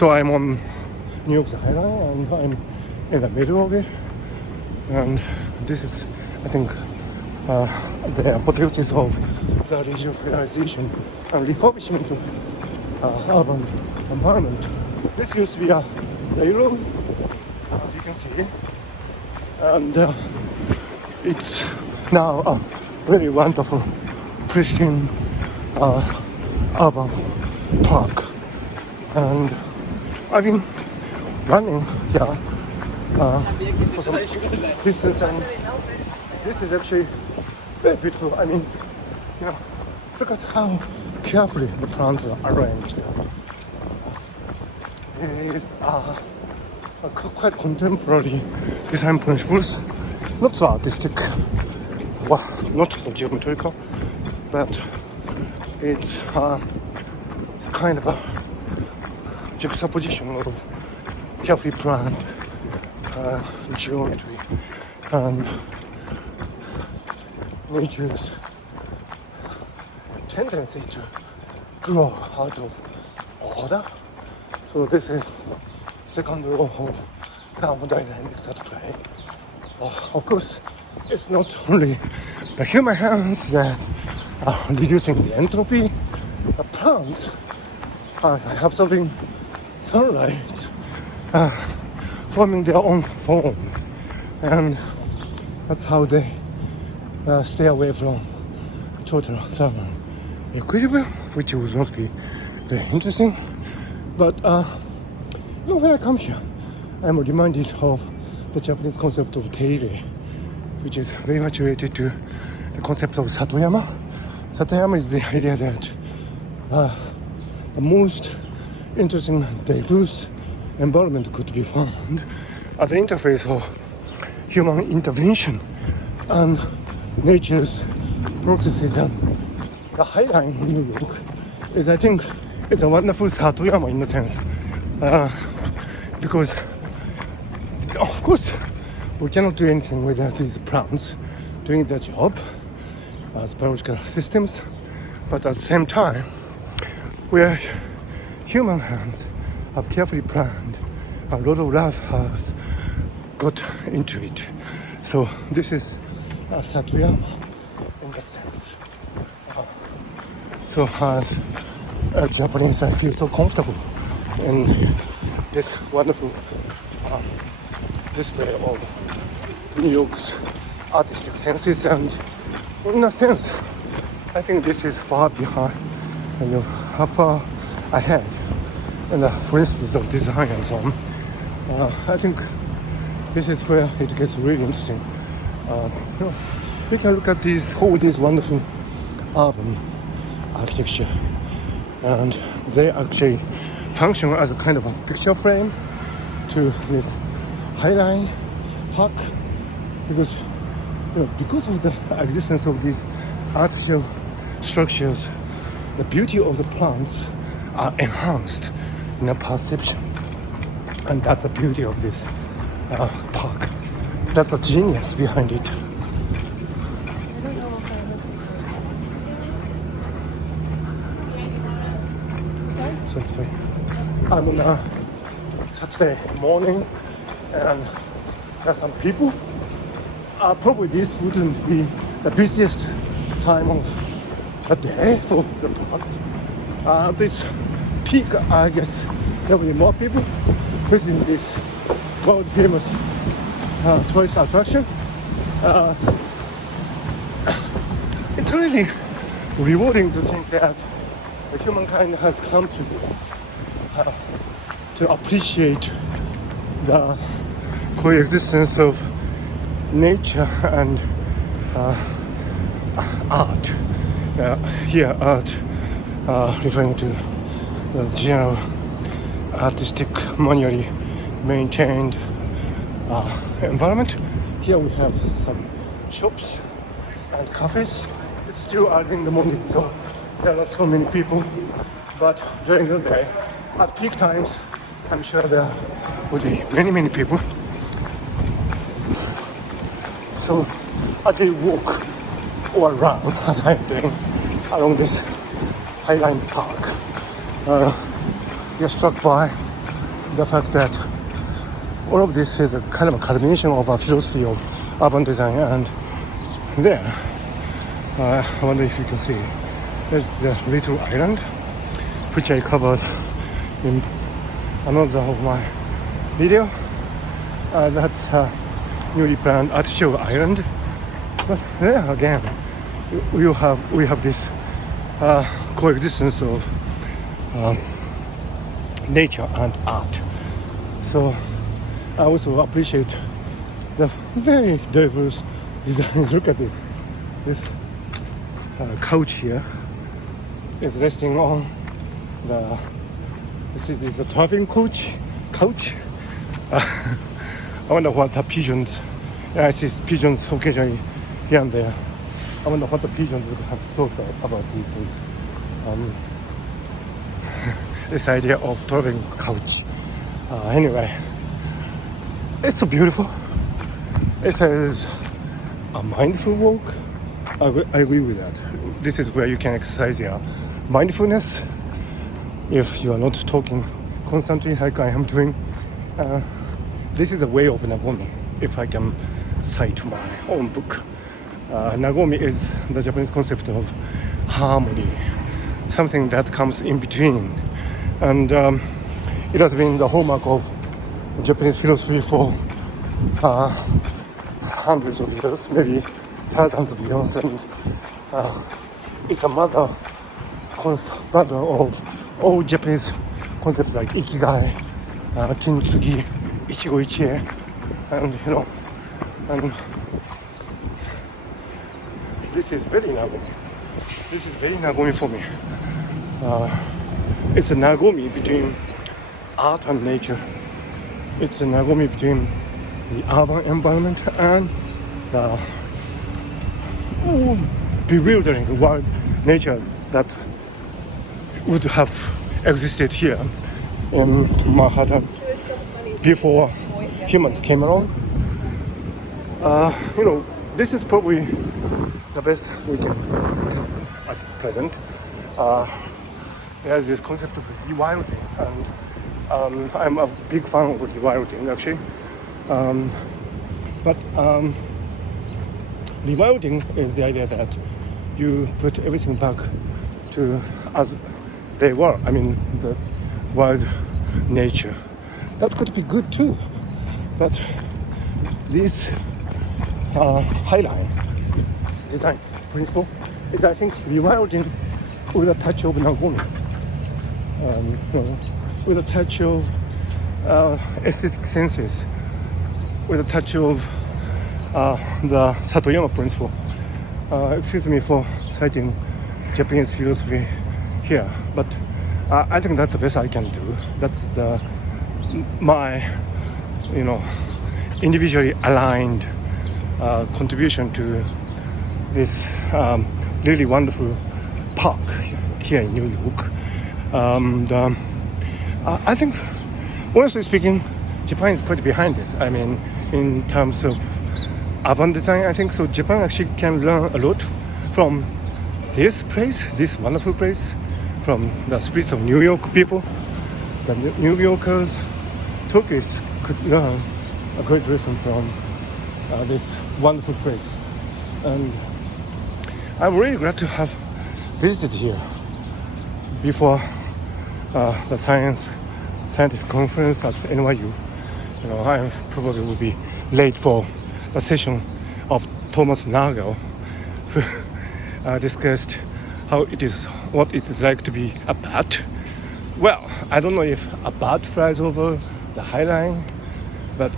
So I'm on New York's High Line and I'm in the middle of it. And this is, I think, the apotheosis of the regionalization and refurbishment of urban environment. This used to be a railroad, as you can see, and it's now a really wonderful, pristine urban park. And I've been running here for some distance, and this is actually very beautiful. I mean, look at how carefully the plants are arranged. It is quite contemporary design principles, not so artistic, well, not so geometrical, but it's kind of a juxtaposition of carefully planned geometry and nature's tendency to grow out of order. So this is second law of thermodynamics at play. Of course, it's not only the human hands that are reducing the entropy. The plants are absorbing sunlight, forming their own form, and that's how they stay away from total thermal equilibrium, which would not be very interesting. But when I come here, I'm reminded of the Japanese concept of teire, which is very much related to the concept of Satoyama. Satoyama is the idea that the most interesting diverse environment could be found at the interface of human intervention and nature's processes. And the High Line in New York is, I think, it's a wonderful Satoyama in a sense, because of course we cannot do anything without these plants doing their job as biological systems, but at the same time, where human hands have carefully planned, a lot of love has got into it. So this is Satoyama in that sense. So as a Japanese, I feel so comfortable in this wonderful display of New York's artistic senses, and in a sense, I think this is far behind, far ahead in the principles of design and so on. I think this is where it gets really interesting. We can look at all these wonderful urban architecture, and they actually function as a kind of a picture frame to this High Line park, because of the existence of these artificial structures, the beauty of the plants are enhanced in a perception, and that's the beauty of this park. That's the genius behind it. Sorry. I'm on a Saturday morning, and there are some people. Probably this wouldn't be the busiest time of the day for the park. This peak, I guess there will be more people visiting this world famous tourist attraction. It's really rewarding to think that humankind has come to this, to appreciate the coexistence of nature and art. Here, art referring to the general artistic, manually maintained environment. Here we have some shops and cafes. It's still early in the morning, so there are not so many people. But during the day, at peak times, I'm sure there would be many people. So as I walk or run, as I'm doing along this High Line Park, you're struck by the fact that all of this is a kind of a culmination of a philosophy of urban design. And there, I wonder if you can see, there's the little island, which I covered in another of my video. That's a newly planned artificial island. But there again, we have this coexistence of nature and art. So I also appreciate the very diverse designs. Look at this. This couch here is resting on the. This is a traveling couch. I wonder what the pigeons. Yeah, I see pigeons occasionally here and there. I wonder what the pigeons would have thought about these things. This idea of traveling couch. Anyway, it's so beautiful. It says a mindful walk. I agree with that. This is where you can exercise your mindfulness if you are not talking constantly like I am doing. This is a way of nagomi, if I can cite my own book. Nagomi is the Japanese concept of harmony, something that comes in between. And it has been the hallmark of Japanese philosophy for hundreds of years, maybe thousands of years. And it's a mother of all Japanese concepts like ikigai, kintsugi, ichigo ichie, and and this is very nagomi. This is very nagomi for me. It's a nagomi between art and nature. It's a nagomi between the urban environment and the bewildering wild nature that would have existed here in Manhattan before humans came along. This is probably the best we can do at present. There's this concept of rewilding, and I'm a big fan of rewilding actually. But rewilding is the idea that you put everything back to as they were. I mean, the wild nature. That could be good too. But this highline design principle is, I think, rewilding with a touch of nagomi. With a touch of aesthetic senses, with a touch of the Satoyama principle. Excuse me for citing Japanese philosophy here, but I think that's the best I can do. That's my, individually aligned contribution to this really wonderful park here in New York. I think, honestly speaking, Japan is quite behind this. I mean, in terms of urban design, I think so. Japan actually can learn a lot from this place, this wonderful place, from the spirits of New York people. The New Yorkers, Tokists could learn a great lesson from this wonderful place. And I'm really glad to have visited here before the scientific conference at NYU. I probably will be late for the session of Thomas Nagel, who discussed what it is like to be a bat. Well, I don't know if a bat flies over the High Line, but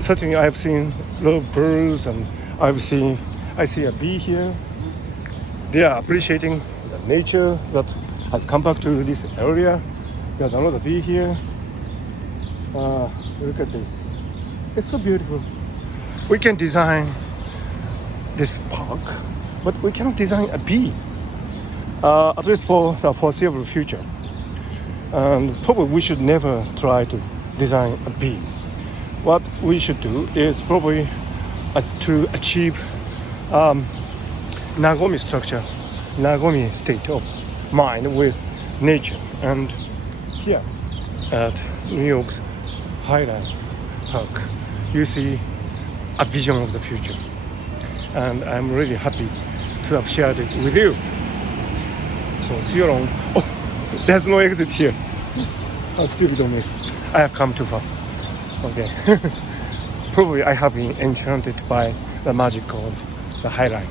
certainly I've seen little birds, and I see a bee here. They are appreciating the nature that has come back to this area. There's another bee here. Look at this. It's so beautiful. We can design this park, but we cannot design a bee, at least for the foreseeable future. And probably we should never try to design a bee. What we should do is probably to achieve nagomi structure, nagomi state of mind with nature. And here, at New York's Highland Park, you see a vision of the future. And I'm really happy to have shared it with you. So see you along. Oh, there's no exit here. How stupid of me. I have come too far. Okay. Probably I have been enchanted by the magic of the High Line.